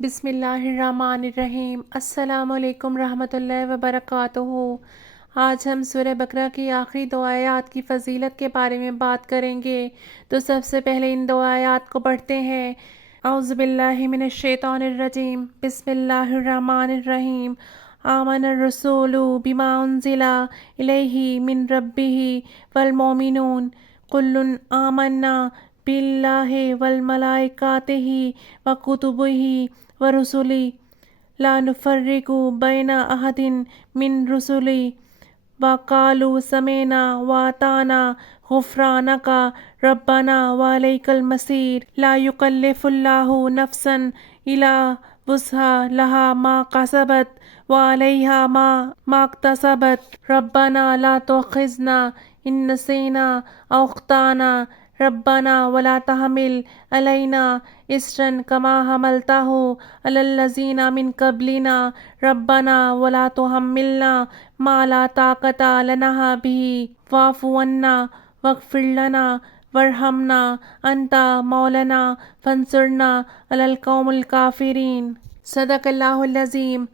بسم اللہ الرحمن الرحیم۔ السلام علیکم رحمۃ اللہ وبرکاتہ۔ آج ہم سورہ بقرہ کی آخری دو آیات کی فضیلت کے بارے میں بات کریں گے، تو سب سے پہلے ان دو آیات کو پڑھتے ہیں۔ اعوذ باللہ من الشیطان الرجیم، بسم اللہ الرحمن الرحیم۔ آمن الرسول بما انزل الیہ من ربہ والمؤمنون کل آمنا باللہ والملائکتہ وکتبہ ورسلہ لا نفرق بین احد من رسلہ وقالوا سمعنا واطعنا غفرانک ربنا والیک المصیر۔ لا یکلف اللہ نفسا الا وسعہا لہا ما کسبت وعلیہا ما اکتسبت۔ ربنا لا تؤاخذنا ان نسینا او اخطأنا ربنا ولا تحمل علینا اصرا کما حملتہ علی الذین من قبلنا ربنا ولا تحملنا ما لا طاقۃ لنا بہ واعف عنا واغفر لنا وارحمنا انت مولانا فانصرنا علی القوم الکافرین۔ صدق اللہ العظیم۔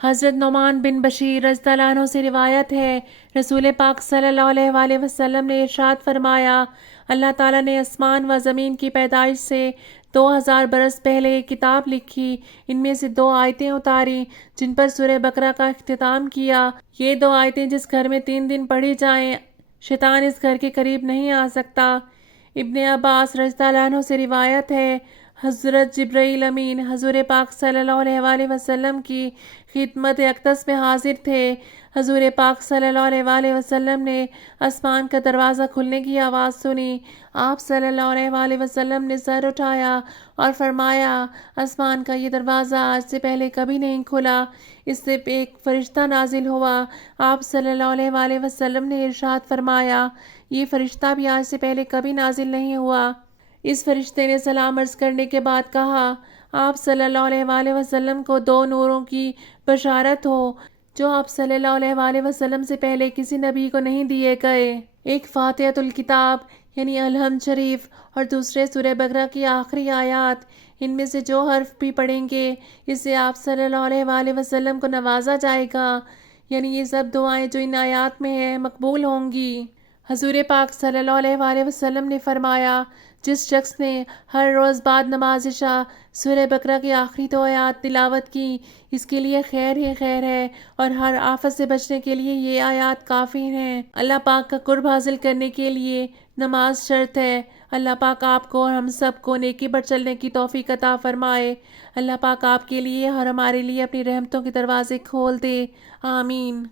حضرت نعمان بن بشیر رضی اللہ عنہ سے روایت ہے، رسول پاک صلی اللہ علیہ وآلہ وسلم نے ارشاد فرمایا، اللہ تعالیٰ نے آسمان و زمین کی پیدائش سے 2000 برس پہلے ایک کتاب لکھی، ان میں سے 2 آیتیں اتاری جن پر سورہ بقرہ کا اختتام کیا۔ یہ 2 آیتیں جس گھر میں 3 دن پڑھی جائیں، شیطان اس گھر کے قریب نہیں آ سکتا۔ ابن عباس رضی اللہ عنہ سے روایت ہے، حضرت جبرائیل امین حضور پاک صلی اللہ علیہ وآلہ وسلم کی خدمت اقدس میں حاضر تھے۔ حضور پاک صلی اللہ علیہ وآلہ وسلم نے آسمان کا دروازہ کھلنے کی آواز سنی۔ آپ صلی اللہ علیہ وآلہ وسلم نے سر اٹھایا اور فرمایا، آسمان کا یہ دروازہ آج سے پہلے کبھی نہیں کھلا۔ اس سے ایک فرشتہ نازل ہوا۔ آپ صلی اللہ علیہ وآلہ وسلم نے ارشاد فرمایا، یہ فرشتہ بھی آج سے پہلے کبھی نازل نہیں ہوا۔ اس فرشتے نے سلام عرض کرنے کے بعد کہا، آپ صلی اللہ علیہ وآلہ وسلم کو 2 نوروں کی بشارت ہو جو آپ صلی اللہ علیہ وآلہ وسلم سے پہلے کسی نبی کو نہیں دیے گئے، ایک فاتحۃ الکتاب یعنی الحمد شریف اور دوسرے سورہ بقرہ کی آخری آیات۔ ان میں سے جو حرف بھی پڑھیں گے اس سے آپ صلی اللہ علیہ وآلہ وسلم کو نوازا جائے گا، یعنی یہ سب دعائیں جو ان آیات میں ہیں مقبول ہوں گی۔ حضور پاک صلی اللہ علیہ وآلہ وسلم نے فرمایا، جس شخص نے ہر روز بعد نماز عشاء سورہ بقرہ کی آخری 2 آیات تلاوت کی، اس کے لیے خیر ہی خیر ہے، اور ہر آفت سے بچنے کے لیے یہ آیات کافی ہیں۔ اللہ پاک کا قرب حاصل کرنے کے لیے نماز شرط ہے۔ اللہ پاک آپ کو اور ہم سب کو نیکی پر چلنے کی توفیق عطا فرمائے۔ اللہ پاک آپ کے لیے اور ہمارے لیے اپنی رحمتوں کے دروازے کھول دے، آمین۔